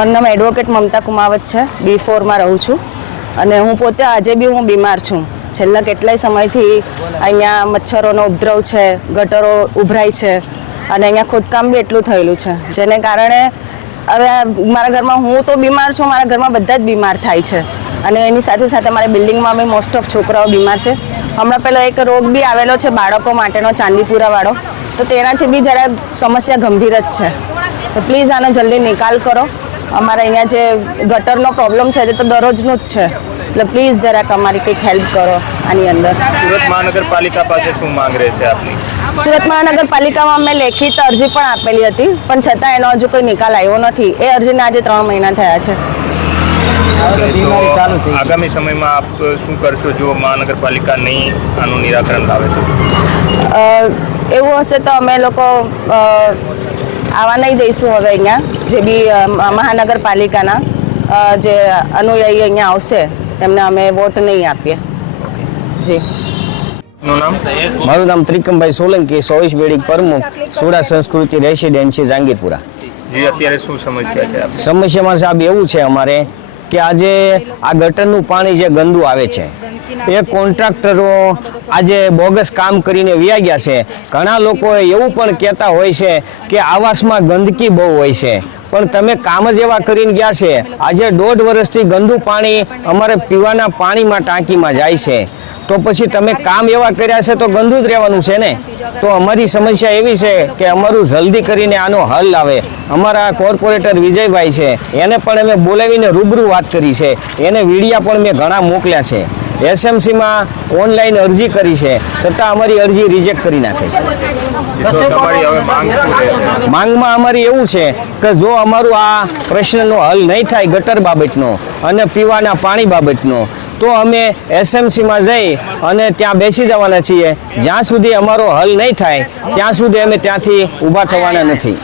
મારું નામ એડવોકેટ મમતા કુમાવત છે, B4 માં રહું છું અને હું પોતે આજે બી હું બીમાર છું. છેલ્લા કેટલાય સમયથી અહીંયા મચ્છરોનો ઉપદ્રવ છે, ગટરો ઉભરાય છે અને અહીંયા ખોદકામ બી એટલું થયેલું છે, જેને કારણે હવે મારા ઘરમાં હું તો બીમાર છું, મારા ઘરમાં બધા જ બીમાર થાય છે અને એની સાથે સાથે મારા બિલ્ડિંગમાં બી મોસ્ટ ઓફ છોકરાઓ બીમાર છે. હમણાં પહેલો એક રોગ બી આવેલો છે બાળકો માટેનો, ચાંદીપુરાવાળો, તો તેનાથી બી જરા સમસ્યા ગંભીર જ છે. તો પ્લીઝ આનો જલ્દી નિકાલ કરો. અમારા અહીંયા જે ગટરનો પ્રોબ્લેમ છે તે તો દરરોજનું જ છે, એટલે પ્લીઝ જરાક અમારી કંઈક હેલ્પ કરો આની અંદર. સુરત મહાનગરપાલિકા પાસે શું માંગ રહે છે આપની? સુરત મહાનગરપાલિકામાં અમે લેખિત અરજી પણ આપેલી હતી, પણ છતાં એનો હજુ કોઈ નિકાલ આવ્યો નથી. એ અરજીને આજે 3 મહિના થયા છે. આગામી સમયમાં આપ શું કરશો જો મહાનગરપાલિકા નહીં આનું નિરાકરણ લાવે તો? એવું હશે તો અમે લોકો આવા નહીં દઈશું. હવે અહીંયા જે બી મહાનગરપાલિકાના જે અનુયાયી અહીંયા આવશે તેમને અમે વોટ નહીં આપીએ. જી. મારું નામ ત્રિકમભાઈ સોલંકી, 24 બેડી પ્રમુખ, સુરા સંસ્કૃતિ રેસિડેન્સી જાંગીરપુરા. જી, અત્યારે શું સમસ્યા છે? સમસ્યામાં સાહેબ એવું છે અમારે કે આજે આ ગટરનું પાણી જે ગંદુ આવે છે, એ કોન્ટ્રાક્ટરો આજે બોગસ કામ કરીને વ્યા ગયા છે. ઘણા લોકો એવું પણ કહેતા હોય છે કે આવાસમાં ગંદકી બહુ હોય છે, પણ તમે કામ જ એવા કરીને ગયા છે. આજે 1.5 વર્ષથી ગંદુ પાણી અમારે પીવાના પાણીમાં ટાંકીમાં જાય છે, તો પછી તમે કામ એવા કર્યા છે તો ગંદુ જ રહેવાનું છે ને. તો અમારી સમસ્યા એવી છે કે અમારું જલ્દી કરીને આનો હલ આવે. અમારા કોર્પોરેટર વિજયભાઈ છે, એને પણ અમે બોલાવીને રૂબરૂ વાત કરી છે, એને વિડીયા પણ મેં ઘણા મોકલ્યા છે. SMCમાં ઓનલાઈન અરજી કરી છે, છતાં અમારી અરજી રિજેક્ટ કરી નાખે છે. માંગમાં અમારી એવું છે કે જો અમારું આ પ્રશ્નનો હલ નહીં થાય ગટર બાબતનો અને પીવાના પાણી બાબતનો, તો અમે SMCમાં જઈ અને ત્યાં બેસી જવાના છીએ. જ્યાં સુધી અમારો હલ નહીં થાય ત્યાં સુધી અમે ત્યાંથી ઊભા થવાના નથી.